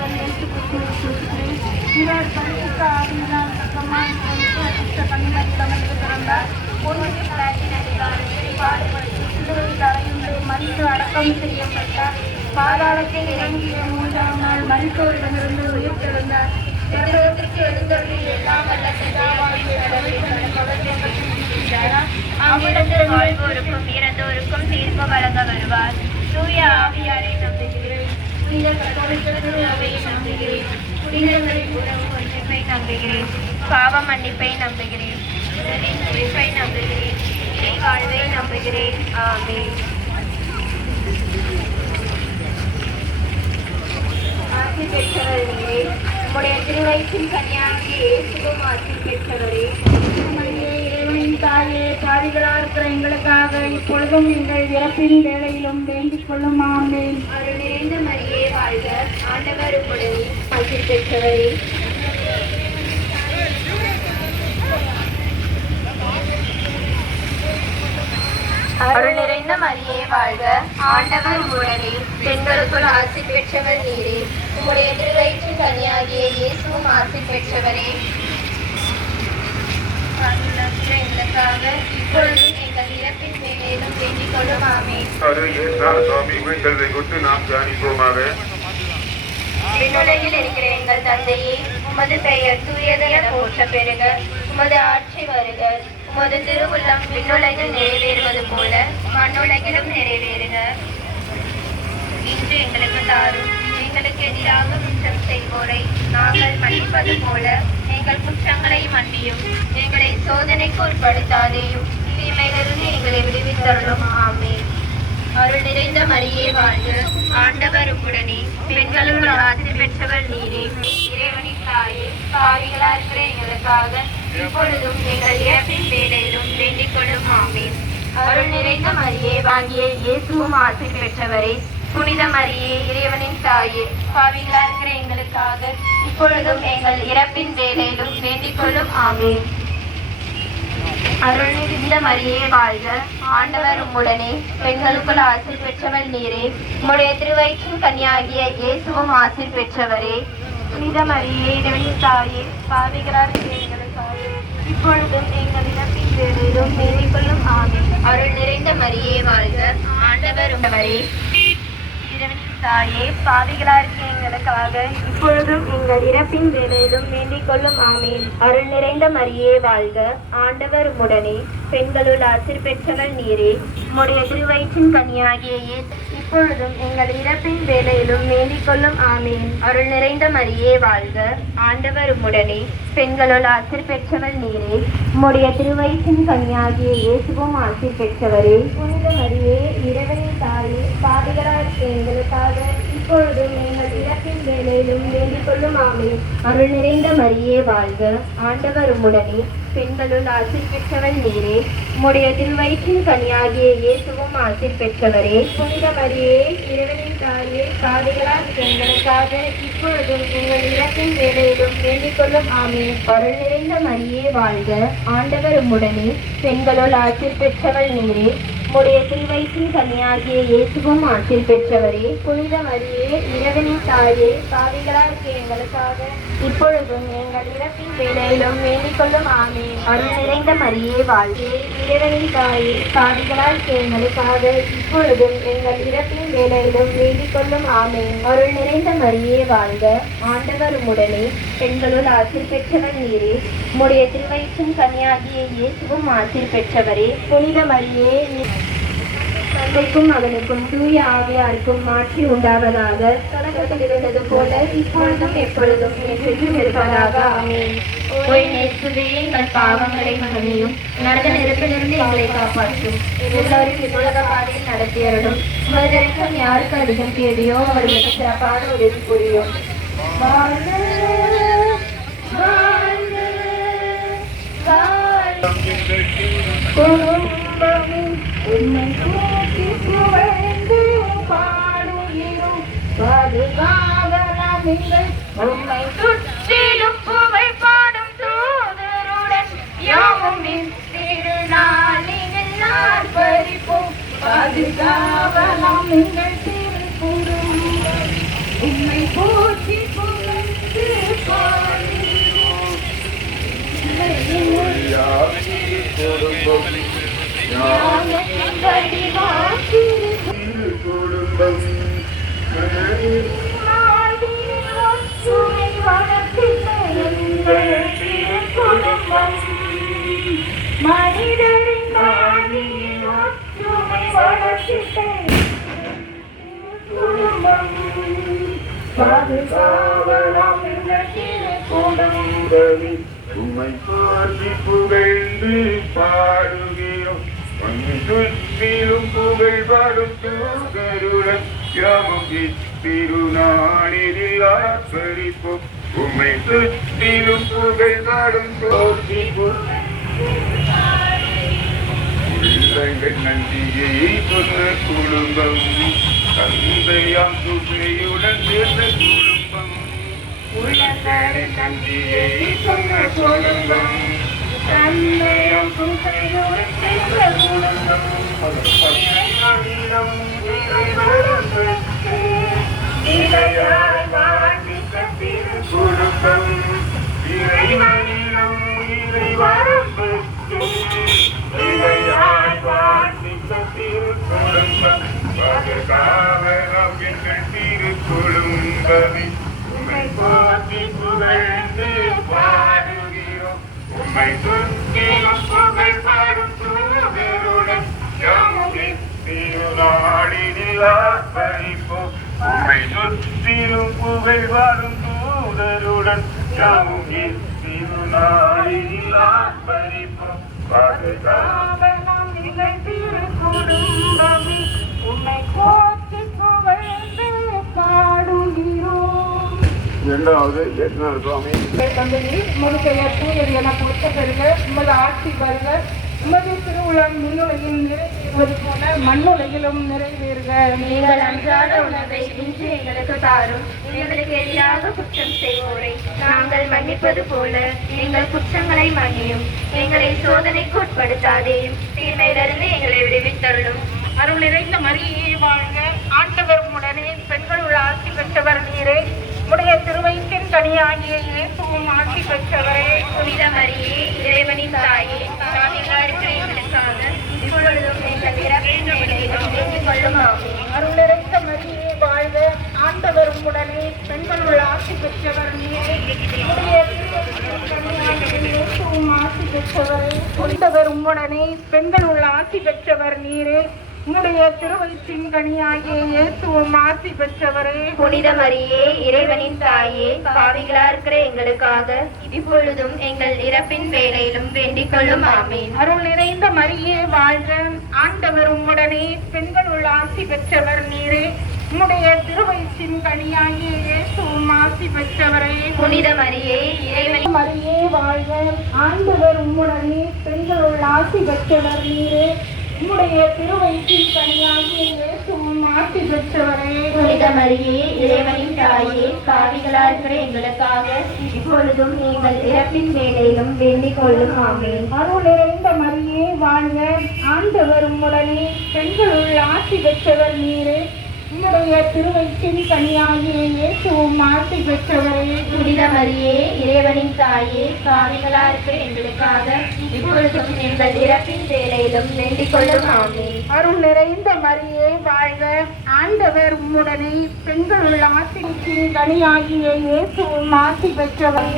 நாங்கள் ஏற்றுக்கொள்கிறேன். இவர் பரிசுத்த ஆவியினால் கண்ணிலிருந்து பிறந்தார். மறித்து அடக்கம் செய்யப்பட்டார். பாதாளத்தில் இறங்கிய 3ஆம் நாள் மரித்தோரிடமிருந்து உயிர்த்தெழுந்தார். அவ்விடத்தில் வாழ்வோருக்கும் இறந்தோருக்கும் தீர்ப்பு வழங்க வருவார். தூய ஆவியாரை நம்புகிறேன். நம்புகிறேன். பாவ மன்னிப்பை நம்புகிறேன். நம்புகிறேன். இறை வாழ்வை நம்புகிறேன். ஆமென். ஆசி பெற்றவர்களே, உம்முடைய திருவயிற்றின் கன்னியாகிய இயேசுவும் ஆசி பெற்றவரே. இறைவனின் தாயே, பாவிகளா இருக்கிற எங்களுக்காக இப்பொழுதும் எங்கள் இறப்பின் வேளையிலும் வேண்டிக் கொள்ளும். ஆமென். அருள் நிறைந்த மரியே வாழ்க. ஆண்டவர் உம்முடனே, ஆசி பெற்றவரே. அருள் நிறைந்த மரியே வாழ்க. ஆண்டவர் உம்முடனே, பெண்களுக்குள் ஆசி பெற்றவர் நீரே. உம்முடைய திருவயிற்றின் கன்னியாகிய இயேசுவும் ஆசி பெற்றவரே. எங்களுக்காக இப்பொழுதும் எங்கள் இறப்பின் வேளையிலும் வேண்டிக் கொள்ளும். ஆமென். விண்ணுலகில் இருக்கிற எங்கள் தந்தையே, உமது பெயர் தூயதென போற்ற பெறுக. உமது ஆட்சி வருக. உமது திருவுள்ளம் விண்ணுலகில் நிறைவேறுவது போல மண்ணுலகிலும் நிறைவேறுக. இன்று எங்களுக்கு தாரும். எங்களுக்கு எதிராக குற்றம் செய்வோரை நாங்கள் மன்னிப்பது போல எங்கள் குற்றங்களை மன்னியும். எங்களை சோதனைக்கு உட்படுத்தாதேயும், தீமையிலிருந்து எங்களை விடுவித்தருளும். ஆமென். அருள் நிறைந்த மரியே வாழ்க. ஆண்டவர் உம்முடனே, பெண்களுக்குள் ஆசி பெற்றவர் நீரே. இறைவனின் தாயே, பாவிகளா இருக்கிற எங்களுக்காக இப்பொழுதும் எங்கள் இறப்பின் வேளையிலும் வேண்டிக் கொள்ளும். ஆமென். அருள் நிறைந்த மரியே வாங்கிய இயேசுவும் ஆசி பெற்றவரே. புனித மரியே, இறைவனின் தாயே, பாவிகளா இருக்கிற எங்களுக்காக இப்பொழுதும் எங்கள் இறப்பின் வேளையிலும் வேண்டிக் கொள்ளும். ஆமென். அருள் நிறைந்த மரியே வாழ்க. ஆண்டவர் உம்முடனே, பெண்களுக்குள் ஆசி பெற்றவர் நீரே. உம்முடைய திருவயிற்றின் கன்னியாகிய இயேசுவும் ஆசி பெற்றவரே. புனித மரியே, இறைவனின் தாயே, பாவிகளா இருக்கிற எங்களுக்காக இப்பொழுதும் எங்கள் இறப்பின் வேளையிலும் வேண்டிக் கொள்ளும். ஆமென். அருள் நிறைந்த மரியே வாழ்க. ஆண்டவர் உம்முடனே, தாயே, பாவிகளா இருக்க எங்களுக்காக இப்பொழுதும் எங்கள் இறப்பின் வேளையிலும் வேண்டிக் கொள்ளும். ஆமென். அருள் நிறைந்த மரியே வாழ்க. ஆண்டவர் உம்முடனே, பெண்களுள் ஆசீர் பெற்றவர் நீரே. உம்முடைய திருவயிற்றின் கனியாகிய இயேசு இப்பொழுதும் எங்கள் இறப்பின் வேளையிலும் வேண்டிக் கொள்ளும். ஆமென். அருள் நிறைந்த மரியே வாழ்க. ஆண்டவர் உம்முடனே, பெண்களுள் ஆசீர் பெற்றவர் நீரே. உம்முடைய திருவயிற்றின் கனியாகிய இயேசுவும் ஆசீர் பெற்றவரே. புனித மரியே, இறைவனின் தாயே, பாவிகளா இருக்க எங்களுக்காக இப்பொழுதும் எங்கள் இறப்பின் வேளையிலும் வேண்டிக் கொள்ளும். ஆமென். அருள் நிறைந்த மரியே வாழ்க. ஆண்டவர் உம்முடனே, பெண்களுள் ஆசீர் பெற்றவர் நீரே. உம்முடைய திருவயிற்றின் கனியாகிய இயேசுவும் ஆசீர் பெற்றவரே. புனித மரியே, இறைவனின் தாயே, பாவிகளா இருக்க எங்களுக்காக இப்பொழுதும் எங்கள் இறப்பின் வேளையிலும் வேண்டிக் கொள்ளும். ஆமென். அருள் நிறைந்த மரியே வாழ்க. ஆண்டவர் உம்முடனே, பெண்களுள் ஆசீர் பெற்றவர் நீரே. உம்முடைய திருவயிற்றின் கனியாகிய இயேசுவும் ஆசீர் பெற்றவரே. புனித மரியே, இறைவனின் தாயே, பாவிகளா இருக்க எங்களுக்காக இப்பொழுதும் எங்கள் இறப்பின் வேளையிலும் வேண்டிக் கொள்ளும். ஆமென். அருள் நிறைந்த மரியே வாழ்க. இறைவனின் தாயே, பாவிகளா இருக்க எங்களுக்காக இப்பொழுதும் எங்கள் இறப்பின் வேளையிலும் வேண்டிக் கொள்ளும். ஆமென். அருள் நிறைந்த மரியே வாழ்க. ஆண்டவர் உம்முடனே, பெண்களுள் ஆசீர் பெற்றவர் நீரே. உம்முடைய திருவயிற்றின் கனியாகிய இயேசுவும் ஆசீர் பெற்றவரே. புனித மரியே, தந்தைக்கும் மகனுக்கும் தூய ஆவியாருக்கும் மாற்றி உண்டாவதாக. தொடக்கத்தில் இருந்தது போல இப்பொழுதும் எப்பொழுதும் என்றும் இருப்பதாக. ஆமென். ஓய் இயேசுவே, எங்கள் பாவங்களை மன்னியும், நரக நெருப்பிலிருந்து எங்களை காப்பாற்றும், எல்லோரும் இவ்வுலக பாதையில் நடத்தியருடும். உமது யாருக்கு அதிகம் தேவையோ அவர்களுக்கு சிறப்பான உதவி புரியும். உம்மை போற்றி புகழ்ந்து பாடுகிறோம். பாதுகாவலாம் நீங்கள் உம்மை சுற்றிலும் புகழ் பாடும் தூதருடன் யாவும் திருநாளில் ஆர்ப்பரிப்போம். பாதுகாவலாம் நீங்கள் திருக்குறும் உம்மை போற்றி குடும்பம் பாதுகாவலாம் எங்கள் திருக்குடும்பமே. உம்மை போற்றி புகழ்ந்து பாடுகிறோம். உம்மை சுற்றிலும் புகழ் பாடும் தூதருடன் யாமும் திருநாளில் ஆர்ப்பரிப்போம். உம்மை சுற்றிலும் புகழ் பாடும் போற்றி நன்றியை சொன்ன குடும்பம் தந்தையாம் துணையுடன் சேர்ந்த குடும்பம். நன்றியை சொன்ன குடும்பம் தந்தையாம் துணையுடன் சேர்ந்த குடும்பம். குடும்பம் இறைவனிடம் இறைவரம் பாதுகாவலாம் எங்கள் திருக்குடும்பமே. உம்மை போற்றி புகழ்ந்து பாடுகிறோம். உம்மை சுற்றிலும் புகழ் பாடும் தூதருடன் யாமும் திருநாளில் ஆர்ப்பரிப்போம். உம்மை சுற்றிலும் புகழ் பாடும் தூதருடன் யாமும் திருநாளில் ஆர்ப்பரிப்போம். பாதுகாவலாம் எங்கள் திருக்குடும்பமே. உம்மை போற்றி புகழ்ந்து பாடுகிறோம். இரண்டாவது எட்நாள் சுவாமி. தந்தையே, உமது பெயர் தூயது என போற்ற பெறுக. உமது ஆட்சி வருக. உமது திருவுளம் விண்ணுலகில் நிறைவேறுவது போல மண்ணுலகிலும் நிறைவேறுக. நீங்கள் அன்றாட உணவை இன்று எங்களுக்கு தாரும். எங்களுக்கு எதிராக குற்றம் செய்வோரை நாங்கள் மன்னிப்பது போல எங்கள் குற்றங்களை மன்னியும். எங்களை சோதனைக்கு உட்படுத்தாதேயும், தீமையிலிருந்து எங்களை விடுவித்தருளும். அருள் நிறைந்த மரியே வாழ்க. ஆண்டவர் உடனே பெண்களுள் ஆசி பெற்றவர் நீரே. உடைய திருவயிற்றின் கனியாகிய இயேசுவும் ஆசி பெற்றவரே. புனித மரியே, இறைவனின் தாயே, பாவிகளாக இருக்கிற எங்களுக்காக இப்பொழுதும் எங்கள் இறப்பின் வேளையிலும் வேண்டிக் கொள்ளும். ஆமென். அருள் நிறைந்த மரியே வாழ்க. ஆண்டவர் உடனே பெண்களுள் ஆசி பெற்றவர் நீரே. உடைய திருவயிற்றின் கனியாகிய இயேசுவும் ஆசி பெற்றவரே. ஆண்டவர் உடனே பெண்களுள் ஆசி பெற்றவர் நீரே. உம்முடைய திருவயிற்றின் கனியாகிய இயேசுவும் ஆசி பெற்றவரே. புனித மரியே, இறைவனின் தாயே, பாவிகளா இருக்கிற எங்களுக்காக இப்பொழுதும் எங்கள் இறப்பின் வேளையிலும் வேண்டிக் கொள்ளும். ஆமென். அருள் நிறைந்த மரியே வாழ்க. ஆண்டவர் உம்முடனே பெண்களுள் ஆசி பெற்றவர் நீரே. உம்முடைய திருவயிற்றின் கனியாகிய இயேசுவும் ஆசி பெற்றவரே. புனித மரியே, இறைவனின் மரியே வாழ்க. ஆண்டவர் உம்முடனே பெண்களுள் ஆசி பெற்றவர் நீரே. உம்முடைய திருவயிற்றின் கனியாகிய இயேசுவும் ஆசி பெற்றவரே. புனித மரியே, இறைவனின் தாயே, பாவிகளா இருக்கிற எங்களுக்காக இப்பொழுதும் எங்கள் இறப்பின் வேளையிலும் வேண்டிக் கொள்ளும். ஆமென். அருள் நிறைந்த மரியே வாழ்க. ஆண்டவர் உம்முடனே பெண்களுள் ஆசி பெற்றவர் நீரே. உம்முடைய திருவயிற்றின் கனியாகிய இயேசுவும் ஆசி பெற்றவரே. புனித மரியே, இறைவனின் தாயே, பாவிகளா இருக்கிற எங்களுக்காக இப்பொழுதும் எங்கள் இறப்பின் வேளையிலும் வேண்டிக் கொள்ளும். ஆமென். அருள் நிறைந்த மரியே வாழ்க. ஆண்டவர் உம்முடனே பெண்களுள் ஆசியின் கனியாகிய இயேசுவும் ஆசி பெற்றவர்.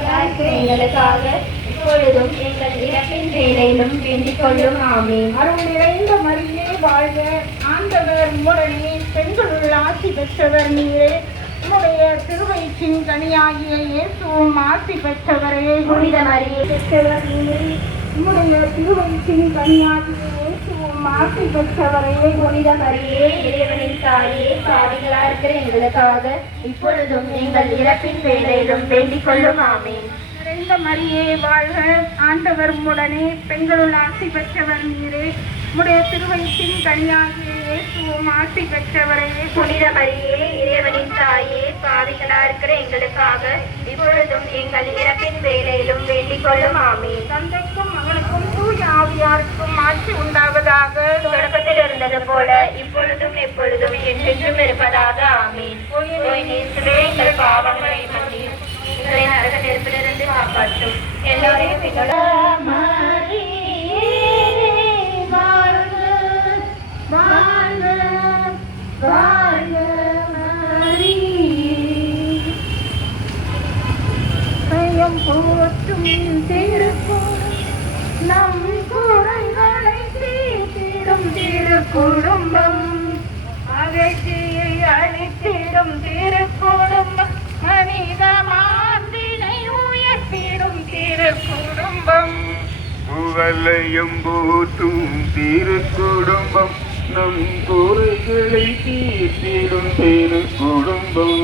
எங்களுக்காக இப்பொழுதும் எங்கள் இறப்பின் வேளையிலும் வேண்டிக் கொள்ளும். ஆமென். அருள் நிறைந்த மரியே வாழ்க. ஆண்டவர் உம்முடனே பெண்களுள் ஆசி பெற்றவர் நீரே. உம்முடைய திருவயிற்றின் கனியாகிய இயேசுவும் ஆசி பெற்றவரே. புனித மரியே, பெற்றவர் நீரே. உம்முடைய திருவயிற்றின் கனியாகிய இயேசுவும் ஆசி பெற்றவரே. புனித மரியே, இறைவனின் தாயே, பாவிகளா இருக்கிற எங்களுக்காக இப்பொழுதும் எங்கள் இறப்பின் வேளையிலும் வேண்டிக் கொள்ளும். ஆமென். நிறைந்த மரியே வாழ்க. ஆண்டவர் உம்முடனே பெண்களுள் ஆசி பெற்றவர் நீரே. உம்முடைய திருவயிற்றின் கனியாகிய இயேசுவும் ஆசி பெற்றவரே. புனித மரியே, இறைவனின் தாயே, பாவிகளா இருக்கிற எங்களுக்காக இப்பொழுதும் எங்கள் இறப்பின் வேளையிலும் வேண்டிக் கொள்ளும். ஆமென். தந்தைக்கும் மகனுக்கும் தூய ஆவியாருக்கும் ஆட்சி உண்டாவதாக. தொடக்கத்தில் இருந்தது போல இப்பொழுதும் எப்பொழுதும் என்றென்றும் இருப்பதாக. ஆமென். இயேசுவே, எங்கள் பாவங்களை மன்னியும், எங்களை நரக நெருப்பிலிருந்து காப்பாற்றும். எல்லோரையும் எங்களோட போற்றும் திருக்கும் நம் குறைகளை தீர்த்திடும் திருக்குடும்பம். மகிழ்ச்சியை அளித்திடும் திருக்குடும்பம் மனித மாண்பினை உயர்த்திடும் திருக்குடும்பம் புகழையும் போற்றும் திருக்குடும்பம் நம் குறைகளை தீர்த்திடும் திருக்குடும்பம்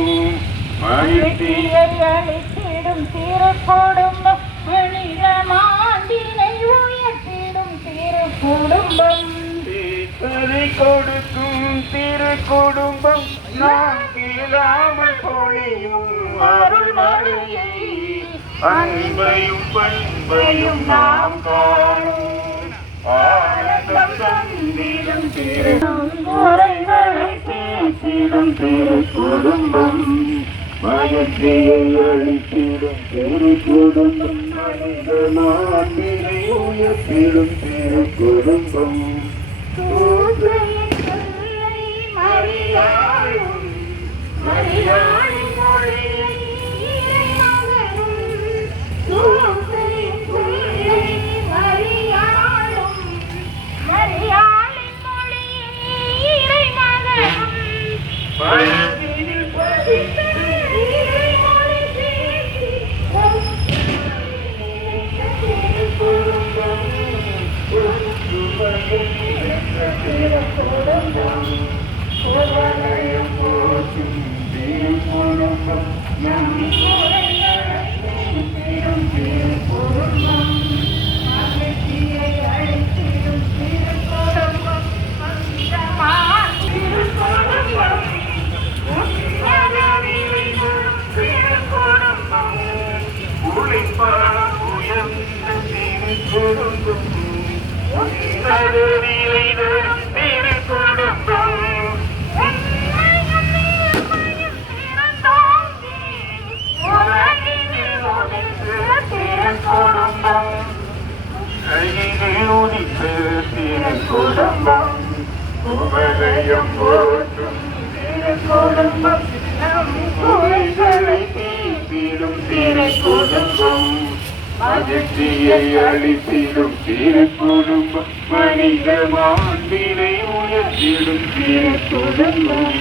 மகிழ்ச்சியை அளித்திடும் திருக்குடும்பம் மனித மாண்பினை உயர்த்திடும் திருக்குடும்பம் தீர்ப்பதை கொடுக்கும் திருக்குடும்பம் நாம் இல்லாமல் பொழியும் அருள் மழையை அன்பையும் பண்பையும் நாம் காணும் ஆனந்தம் தந்திடும் திருமுறைகளை பேசிடும் திருக்குடும்பம் மகிழ்ச்சியை அளித்திடும் திருக்குடும்பம் மனித மாண்பினை உயர்த்திடும் திருக்குடும்பம் உபதயம் போற்றும் திருக்குடும்பம் நம் குறைகளை தீர்த்திடும் திருக்குடும்பம் மகிழ்ச்சியை அளித்திடும் திருக்குடும்பம் மனித மாண்பினை உயர்த்திடும் திருக்குடும்பம்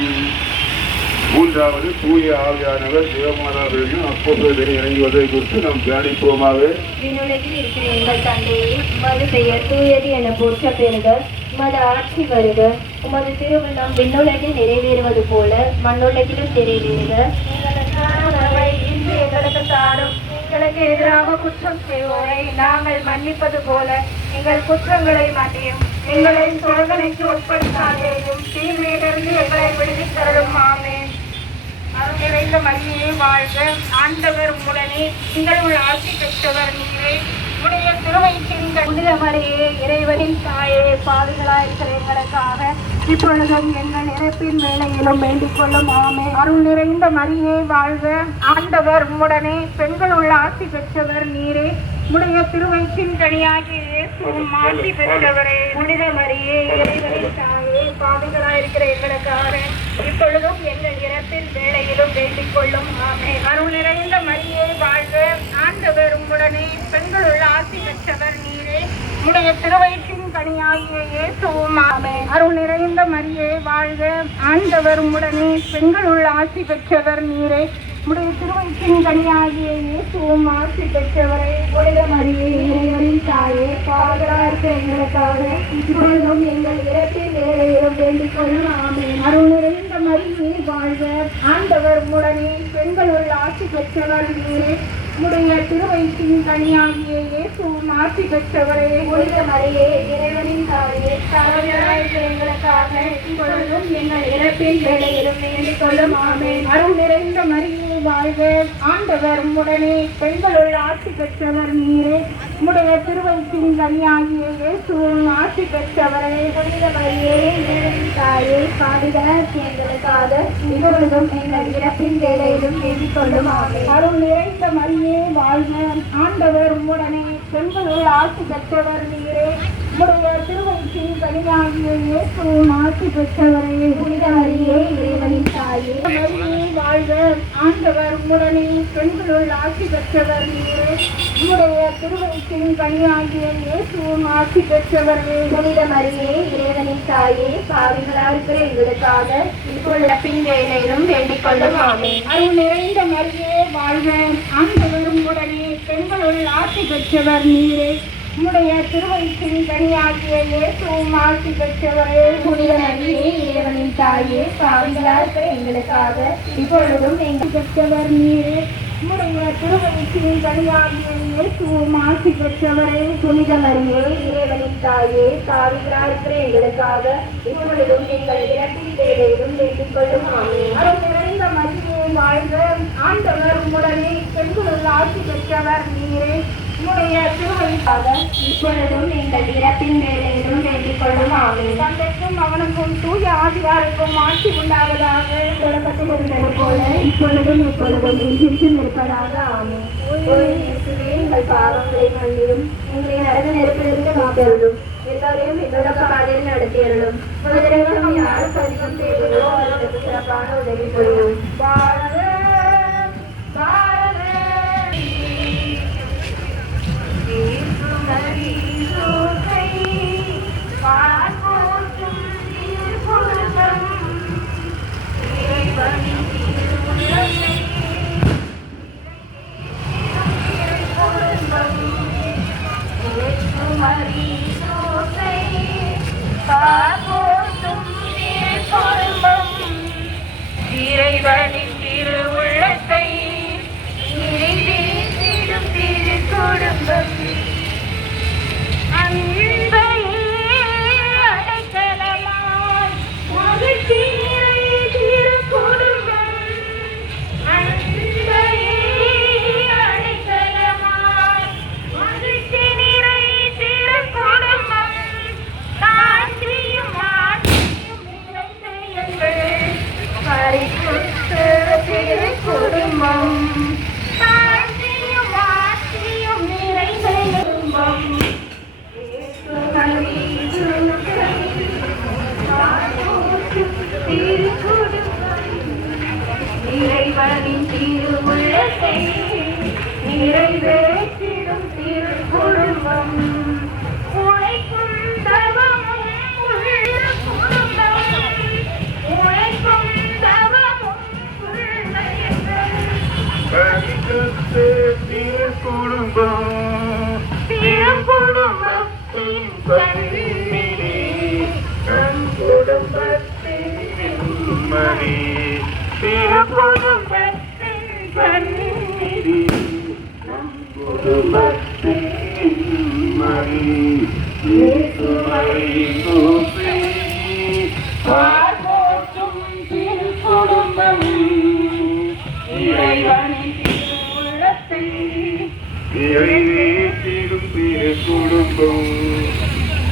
மூன்றாவது தூய ஆவியானவர் தேவமானவர்களையும் அப்போது இறங்குவதை குறித்து நாம் தியானிப்போமாக. விண்ணுலகில் இருக்கிற எங்கள் தந்தையே, உமது பெயர் தூயது என போற்ற பெறுக. உமது ஆட்சி வருக. உமது திருவுள்ளம் விண்ணுலகில் நிறைவேறுவது போல மண்ணுலகிலும் நிறைவேறுக. எங்களுக்கு தாரும். எங்களுக்கு எதிராக குற்றம் செய்வோரை நாங்கள் மன்னிப்பது போல எங்கள் குற்றங்களை மன்னியும். எங்களை சோதனைக்கு உட்படுத்தாதேயும், தீமையிலிருந்து எங்களை விடுவித்தருளும். ஆமென். அருள் நிறைந்த மரியே வாழ்க. ஆண்டவர் உடனே உங்கள் ஆட்சி பெற்றவர் நீரே. உடைய திருவயிற்றின் புனித மரியே, இறைவனின் தாயே, பாவிகளாயிருக்கிற எங்களுக்காக இப்பொழுதும் எங்கள் இறப்பின் வேளையிலும் வேண்டிக் கொள்ளும். ஆமென். அருள் நிறைந்த மரியே வாழ்க. ஆண்டவர் உடனே பெண்களுள்ள ஆட்சி பெற்றவர் நீரே. உடைய திருவயிற்றின் கனியாகிய இயேசுவும் ஆட்சி பெற்றவரே. புனித மரியே, இறைவனின் தாயே, பாவிகளாயிருக்கிற எங்களுக்காக இப்பொழுதும் எங்கள் இறப்பின் வேளையிலும் வேண்டிக் கொள்ளும். ஆமென். அருள் நிறைந்த மரியே வாழ்க. ஆண்டவர் உடனே பெண்களுள்ள ஆசி பெற்றவர் நீரே. உடைய திருவயிற்றின் கனியாகிய இயேசுவும் ஆமென். அருள் நிறைந்த மரியே வாழ்க. ஆண்டவர் உடனே பெண்களுள்ள ஆசி பெற்றவர் நீரே. உடைய திருவயிற்றின் கனியாகிய இயேசுவும் ஆசி பெற்றவரே. புனித மரியே, இறைவனின் தாயே, பாவிகளாயிருக்கிற எங்களுக்காக இப்பொழுதும் எங்கள் இறப்பின் வேளையிலும் வேண்டிக் கொள்ளும். ஆமென். அருள் நிறைந்த மரியே வாழ்க. ஆண்டவர் உடனே பெண்களுள்ள ஆசி பெற்றவர் நீரே. உடைய திருவயிற்றின் கனியாகிய இயேசுவும் ஆசி பெற்றவரே. புனித மரியே, இறைவனின் தாயே, பாவிகளாயிருக்கிற எங்களுக்காக இப்பொழுதும் எங்கள் இறப்பின் வேளையிலும் வேண்டிக் கொள்ளும். ஆமென். அருள் நிறைந்த மரியே வாழ்க. ஆண்டவர் உடனே பெண்களுள்ள ஆசி பெற்றவர் நீரே. உடைய திருவயிற்றின் கனியாகிய இயேசுவும் ஆசி பெற்றவரே. புனித மரியே, இறைவனின் தாயே, பாவிகளாயிருக்கிற எங்களுக்காக இப்பொழுதும் எங்கள் இறப்பின் வேளையிலும் வேண்டிக் கொள்ளும். ஆமென். அருள் நிறைந்த மரியே வாழ்க. ஆண்டவர் உடனே பெண்களுள் ஆசி பெற்றவர் நீரே. உம்முடைய திருவயிற்றின் கனியாகிய இயேசுவும் ஆசி பெற்றவரே. புனித மரியே இறைவனின் தாயே மரியே வாழ்க, ஆண்டவர் உம்முடனே, பெண்களுள் ஆசி பெற்றவர் நீரே. உம்முடைய திருவயிற்றின் கனியாகிய இயேசுவும் ஆசி பெற்றவரே. புனித மரியே இறைவனின் தாயே பாவிகளாக இருக்கிற எங்களுக்காக இப்பொழுது பின் வேலையிலும் வேண்டிக் கொள்ளும் ஆமென். அருள் நிறைந்த மரியே வாழ்க, ஆண்டவர் உம்முடனே, பெண்களுள் ஆசி பெற்றவர் நீரே. உம்முடைய திருவயிற்றின் கனியாகிய இயேசுவும் ஆசி பெற்றவரே. புனித மரியே இறைவனின் தாயே பாவிகளாக இருக்கிற எங்களுக்காக இப்பொழுதும் எங்கள் பெற்றவர் நீரே. உம்முடைய திருவயிற்றின் கனியாகிய இயேசுவும் ஆசி பெற்றவரே. புனித மரியே இறைவனின் தாயே பாவிகளாக இருக்கிற எங்களுக்காக இப்பொழுதும் எங்கள் இறப்பின் வேலையிலும் வேண்டிக் கொள்ளும் ஆமென். அருள் நிறைந்த மரியே வாழ்க, ஆண்டவர் உம்முடனே, பெண்களுள் ஆசி பெற்றவர் நீரே. உம்முடைய திருவயிற்றாக இப்பொழுதும் எங்கள் இறப்பின் வேலையிலும் வேண்டிக் கொள்ளும் ஆமென். தந்தைக்கும் அவனுக்கும் தூய ஆவியாருக்கும் ஆட்சி உண்டாவதாக. தொடக்கத்தில் இருந்தது போல இப்பொழுதும் எப்பொழுதும் என்றென்றும் இருப்பதாக ஆமென். ஓ இயேசுவே, எங்கள் பாவங்களை மன்னியும், எங்களை நரக நெருப்பிலிருந்து காத்தருளும், எல்லாரையும் என்னோட பாதையில் நடத்தியருளும். உலகம் யாருக்கு அதிகம் தேவையோ அவர்களுக்கு சிறப்பான உதவி புரியும். பாரத பாரத இறைவனின் திரு உள்ளத்தை நிறைவேற்றிடும் திரு குடும்பம் அன்பையே அடைக்கலமாய் மகிழ்ச்சியை திரு குடும்பம் அன்பையே அடைக்கலமாய் மகிழ்ச்சி நிறை திரு குடும்பம் காட்சியும் ஆட்சியும் நிறைந்த எங்கள் பரிசுத்த திரு குடும்பம் காட்சியும் ஆட்சியும் நிறைந்த குடும்பம் இறைவனின் திருவுள்ளத்தை நிறைவேற்றிடும் திரு குடும்பம் உழைக்கும் தவமும் உள்ள குடும்பம் உழைக்கும் தவமும் உள்ள குடும்பம் திரு குடும்பத்தின் கண்ணிலே நம் குடும்பத்தின் மணி திரு குடும்பத்தின் கண்ணிலே நம் குடும்பத்தின் மணி பார்வோற்றும் திரு குடும்பம் இறைவனின் திருவுள்ளத்தை நிறைவேற்றிடும் திரு குடும்பம்.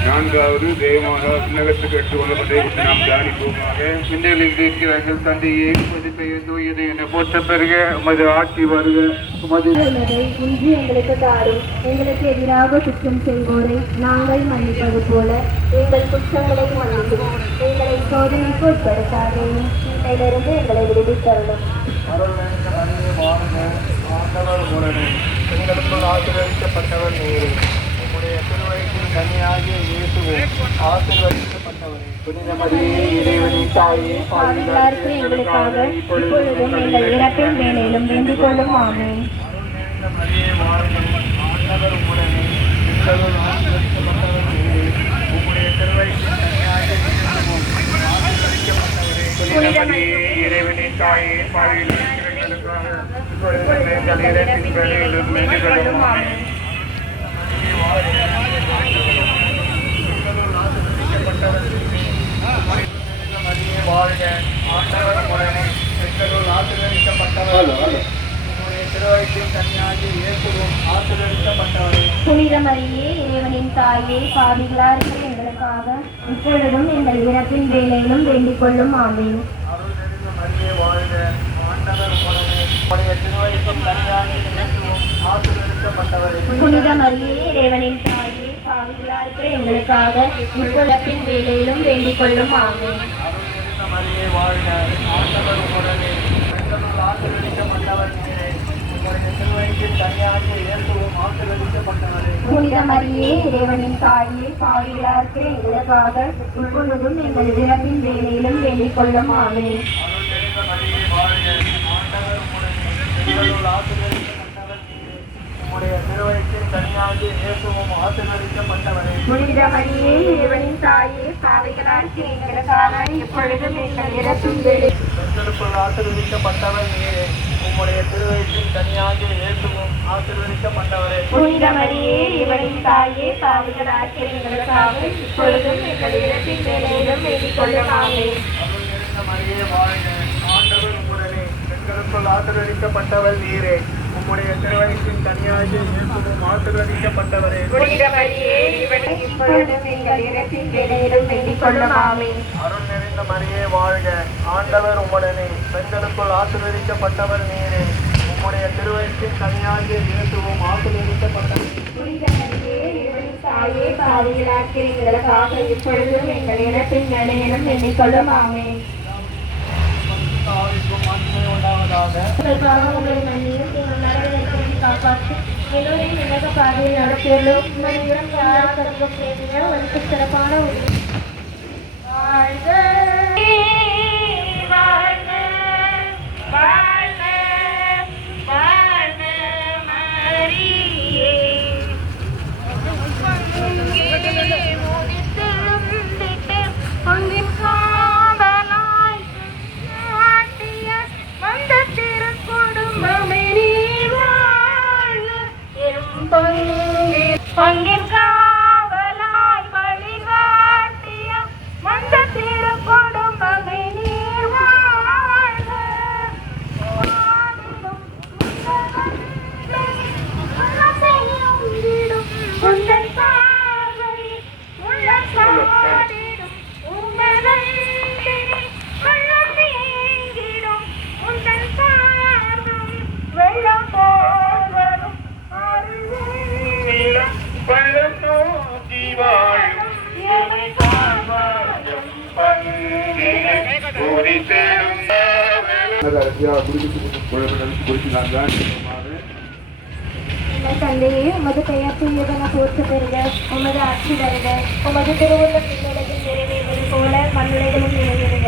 நான்காவது தேவமான நகரத்துக்கு எடுத்துக்கொள்ளப்பட்ட நாம் தியானிப்போமாக. பிள்ளைகளில் இருக்கிறார்கள் தந்தையே, உமது பெயர் தூயது என போற்ற பெறுக, உமது ஆட்சி வருக, உமது உள்ளதை இன்று எங்களுக்கு தாரும். எங்களுக்கு எதிராக குற்றம் செய்வோரை நாங்கள் மன்னிப்பது போல எங்கள் குற்றங்களை மன்னிக்கிறோம். எங்களை சோதனைக்கு உட்படுத்தாதேயும் தீமையிலிருந்து எங்களை விடுவித்தருளும். அருள் நிறைந்த மரியே வாழ்க, ஆண்டவர் உடனே, பெண்களுக்குள் ஆசீர்வதிக்கப்பட்டவர் நீரே. உம்முடைய திருவயிற்றின் கனியாகிய இயேசுவே ஆசீர்வதிக்கப்பட்டவரே. புனித மரியே இறைவனின் தாயே, பாவிகளாருக்கு எங்களுக்காக இப்பொழுதும் எங்கள் இறப்பின் வேலையிலும் வேண்டிக் கொள்ளும் ஆமென். அருள் நிறைந்த மரியே வாழ்க, ஆண்டவர் உடனே, பெண்களுள் ஆசீர்வதிக்கப்பட்டவர் நீரே. உம்முடைய திருவயிற்றின் கனியாகிய இயேசுவும் ஆசீர்வதிக்கப்பட்டவரே. புனித மரியே இறைவனின் தாயே, பாவிகளாக எங்களுக்காக இப்பொழுதும் எங்கள் இறப்பின் வேலையிலும் வேண்டிக் கொள்ளும் ஆமென். வாழ்க, ஆண்டவர் உடனே, பெண்களுள் ஆசீர்வதிக்கப்பட்டவர் உம்முடைய திருவயிற்றின் கனியாகிய இயேசுவும் ஆசீர்வதிக்கப்பட்டவரே. புனித மரியே இறைவனின் தாயே, பாவிகளாருக்கு எங்களுக்காக இப்பொழுதும் எங்கள் இறப்பின் வேலையிலும் வேண்டிக் கொள்ளும் ஆமென். அருள் நிறைந்த மரியே வாழ்க, ஆண்டவர் உடனே, உம்முடைய திருவயிற்றின் கனியாகிய இயேசுவும் ஆசீர்வதிக்கப்பட்டவரே. புனித மரியே இறைவனின் தாயே, பாவிகளாருக்கு எங்களுக்காக இப்பொழுப்பின் வேலையிலும் வேண்டிக் கொள்ளும் ஆமென். மரியே வாழ்க, ஆண்டவர் உம்முடனே, பெண்களுள் ஆசீர்வதிக்கப்பட்டவர் நீரே. உம்முடைய திருவயிற்றின் கனியாகிய இயேசுவும் ஆசீர்வதிக்கப்பட்டவரே. புனித மரியே, இறைவனின் தாயே, பாவிகளாக எங்களுக்காக இப்பொழுதும் எங்கள் இறப்பின் வேலையிலும் வேண்டிக் கொள்ளும் ஆமென். அருள் நிறைந்த மரியே வாழ்க, ஆண்டவர் உம்முடனே, பெண்களுள் ஆசீர்வதிக்கப்பட்டவர் நீரே. உம்முடைய திருவயிற்றின் கனியாகிய இயேசுவும் ஆசீர்வதிக்கப்பட்டவரே. புனித மரியே, இறைவனின் தாயே, பாவிகளாக எங்களுக்காக இப்பொழுதும் எங்கள் இறப்பின் வேலை பெண்களுக்குள் ஆசீர்வதிக்கப்பட்டவர் நீரே. உம்முடைய திருவயிற்றின் கனியாகிய இயேசுவும் ஆசீர்வதிக்கப்பட்டவரே. புனித மரியே, இறைவனின் தாயே, பாவிகளாக எங்களுக்காக இப்பொழுதும் எங்கள் இறப்பின் வேலையிலும் வேண்டிக் கொள்ளும் ஆமென். அருள் நிறைந்த மரியே வாழ்க, ஆண்டவர் உம்முடனே, பெண்களுக்குள் ஆசீர்வதிக்கப்பட்டவர் நீரே. உம்முடைய திருவயிற்றின் கனியாகிய இயேசுவும் ஆசீர்வதிக்கப்பட்டவரே. புனித மரியே, இறைவனின் இப்பொழுதும் எங்கள் இறப்பின் வேலையிலும் வேண்டிக் கொள்ளும் ஆமென். அருள் நிறைந்த மரியே வாழ்க, ஆண்டவர் உம்முடனே, பெண்களுக்குள் ஆசீர்வதிக்கப்பட்டவர் நீரே. உம்முடைய திருவயிற்றின் கனியாகிய இயேசுவும் ஆசீர்வதிக்கப்பட்டவரே. புனித மரியே, இறைவனின் தாயே, பாவிகளாக எங்களுக்காக இப்பொழுதும் எங்கள் இறப்பின் வேலையிலும் வேண்டிக் கொள்ளும் ஆமென். ஆவிக்கும் மகிமை உண்டாவதாக. உங்களுக்காக உங்களை மன்னியும் எங்கள் நரகத்தை காப்பாற்றி எல்லோரையும் உலக பாதையில் நடத்தியுள்ளோம். உங்களிடம் யாரும் கருத செய்திய ஒரு சிறப்பான ஒரு வாழ்க வாழ்க வாழ்க வாழ்க மரியே. அங்கின் காவலாய் ஆட்டிய வந்த திருக்குடும்பமே நீர் வாழ்க. எம் பங்கின் காவலாய் வழிகாட்டிய வந்த திருக்குடும்பமே நீர் வாழ்க. உந்தன் பார்வை உள்ள சாடிடும் உமதன்பினில் வெள்ளம் நீங்கிடும். உந்தன் பார்வை வெள்ளம் போல் வரும் அருள்வெள்ளம் பள்ளம் நோக்கி வாழும் எமை காப்பாற்றும் கூறி தேடும் தந்தையே, உமது பெயர் தூயதென போற்ற பெறுக. உமது ஆட்சி வருக. உமது திருவுள்ள பின்னுலகில் நிறைவேறுவது போல மண்ணுலகிலும் நிறைவேறுக.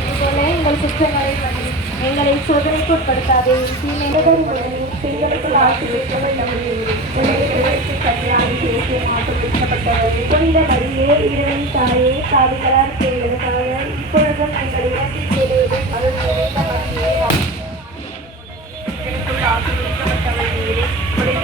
இதுபோல எங்கள் குற்றங்களை மன்னியும். எங்களை சோதனைக்கு உட்படுத்தாதே, தீமையிடர் உடனே பெண்களுக்கு ஆட்சி பெற்றவர் நம்முடைய கல்யாணி பேசிய மாற்றம் பெற்றப்பட்டவர். புனித மரியே, இறைவனின் தாயே, பாவிகளார் எங்களுக்காக இப்பொழுதும் எங்கள் இறப்பின் வேலையிலும் அருள் நிறைந்த மரியே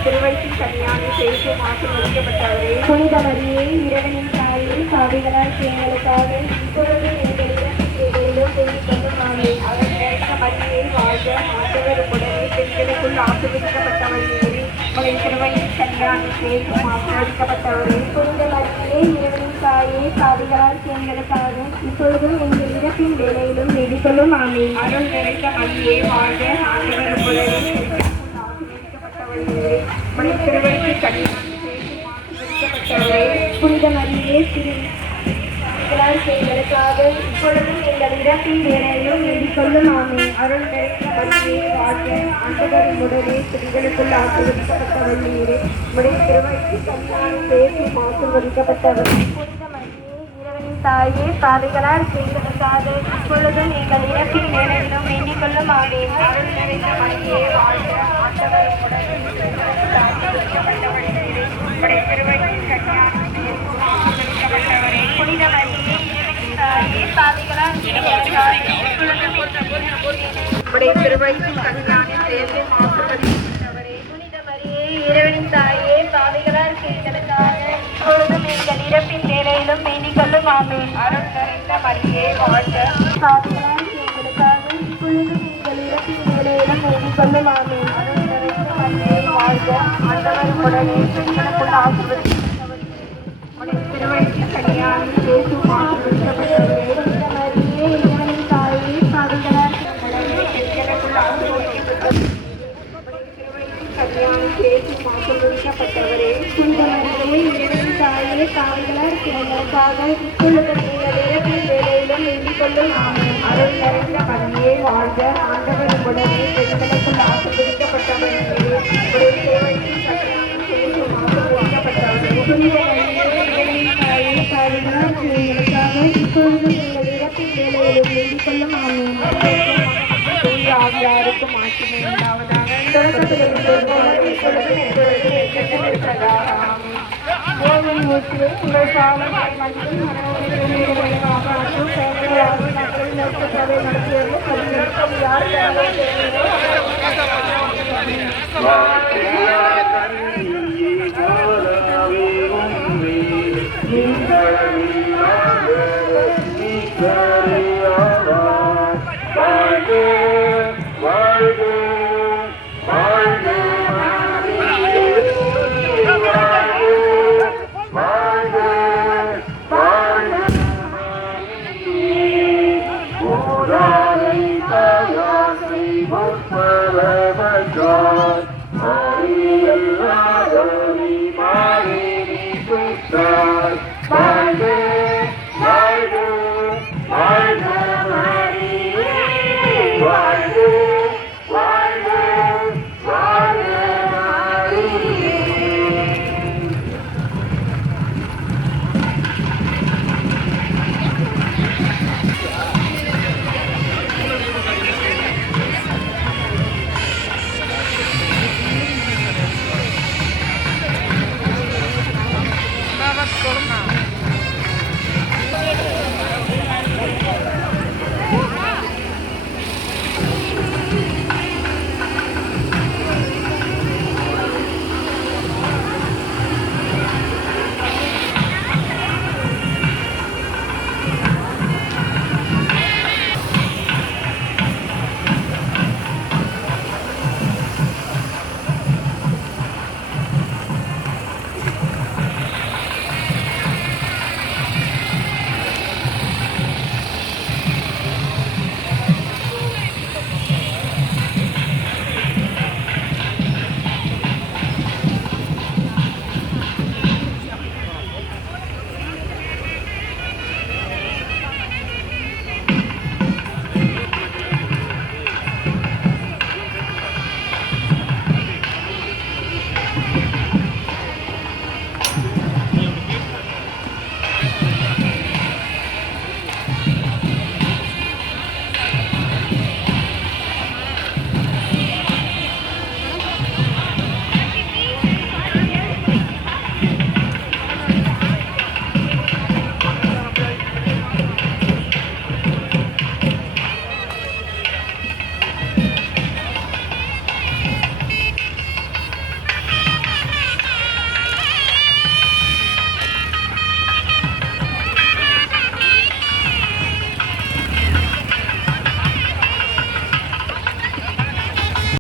திருவயிற்றின் கல்யாணி பேசிய மாற்றம் பெற்றப்பட்டவரே. புனித மரியே, இறைவனின் தாயே, பாவிகளார் எங்களுக்காக இப்பொழுதும் எங்கள் இறப்பின் வேலையிலும் வேண்டிக் கொள்ளும் ஆமென். அவர் நிறைந்த மரியே வாழ்க, ஆண்டவர் உம்முடனே, பெண்களுக்குள் ஆசீர்வதிக்கப்பட்டவர் நீரே. உடைய திருவயிற்றின் கல்யாணி பேசும் ஆசீர்வதிக்கப்பட்டவரே. புனித மரியே, இறைவனின் தாயே, பாவிகளார் எங்களுக்காக இப்பொழுதும் எங்கள் இறப்பின் வேலையிலும் வேண்டிக் கொள்ளும் ஆமென். அருள் நிறைந்த மரியே வாழ்க, ஆண்டவர் உம்முடனே, பெண்களுக்குள் ஆசீர்வதிக்கப்பட்டவர் நீரே. உடைய திருவயிற்றின் கனியாகிய இயேசுவும் ஆசீர்வதிக்கப்பட்டவரே. புனித மரியே, பாவிகளார் எங்களுக்காக இப்பொழுதும் எங்கள் இறப்பின் வேலையிலும் வேண்டிக் கொள்ளும் ஆமென். அருள் நிறைந்த மரியே வாழ்க, ஆண்டவர் உம்முடனே, பெண்களுக்குள் ஆசீர்வதிக்கப்பட்டவர் நீரே. உடைய திருவயிற்றின் கனியாகிய இயேசுவும் ஆசீர்வதிக்கப்பட்டவர். புனித மரியே, இறைவனின் தாயே, பாவிகளார் எங்களுக்காக இப்பொழுதும் எங்கள் இறப்பின் வேலையிலும் வேண்டிக் கொள்ளும் ஆமென். அருள் நிறைந்த மரியே வாழ்க, ஆண்டவர் உம்முடனே, பெண்களுக்குள் ஆசீர்வதிக்கப்பட்டவர் நீரே. உடைய திருவயிற்றின் கனியாகிய இயேசுவும் ஆசீர்வதிக்கப்பட்டவரே. புனித மரியே, இறைவனின் தாயே, பாவிகளார் எங்களுக்காக இப்பொழுதும் உடைய திருவயிற்றின் கனியாகிய இயேசுவும் ஆசீர்வதிக்கப்பட்டவரே. புனித மரியே, இறைவனின் தாயே, பாவிகளார் எங்களுக்காக இப்பொழுதும் எங்கள் இறப்பின் வேலையிலும் வேண்டிக் கொள்ளும் ஆமென். அருள் நிறைந்த மரியே வாழ்க, பாவிகளார் எங்களுக்காக இப்பொழுதும் எங்கள் இறப்பின் வேலையிலும் வேண்டிக் கொள்ளும் ஆமென். அருள் நிறைந்த மரியே வாழ்க, ஆண்டவர் உம்முடனே, பெண்களுக்குள் ஆசீர்வதிக்கப்பட்டவர் நீரே. உடைய திருவயிற்றின் கனியாகிய இயேசுவும் ஆசீர்வதிக்கப்பட்டவரே. புனித மரியே, இறைவனின் தாயே, பாவிகளார் பெண்களுக்குள் ஆசீர்வதிக்கப்பட்டவர். உடைய திருவயிற்றின் இயேசுவும் ஆசீர்வதிக்கப்பட்டவரே. புனித மரியே இறைவனின் தாயே, பாவிகளாய் இருக்கிற எங்களுக்காக இப்பொழுதும் எங்கள் இறப்பின் வேளையிலும் வேண்டிக் கொள்ளும். ஆமென். அருள் நிறைந்த மரியே வாழ்க, ஆண்டவர் உம்முடனே, பெண்களுக்குள் ஆசீர்வதிக்கப்பட்டவரே. உம்முடைய சேவையின் சக்கரமும் இயேசுவும் ஆசீர்வதிக்கப்பட்டவரே. புனித மரியே இறைவனின் தாயே, பாவிகளாய் இருக்கிற எங்களுக்காக இப்பொழுதும் எங்கள் இறப்பின் வேளையிலும் வேண்டிக் கொள்ளும். ஆமென். ஆவியாருக்கும் ஆட்சிமை உண்டாவதாக. தொடக்கத்தில் இருந்தது போல இப்பொழுதும் எப்பொழுதும் என்றென்றும் இருப்பதாக. ஆமென். ஓவின் ஊற்றுவே உங்கள் பாவங்களை மன்னியும், மனோரை காப்பாற்றும், செயல்களாக மக்கள் நோக்கத்தை நடத்தியது பதினெட்டும் யார் Bye.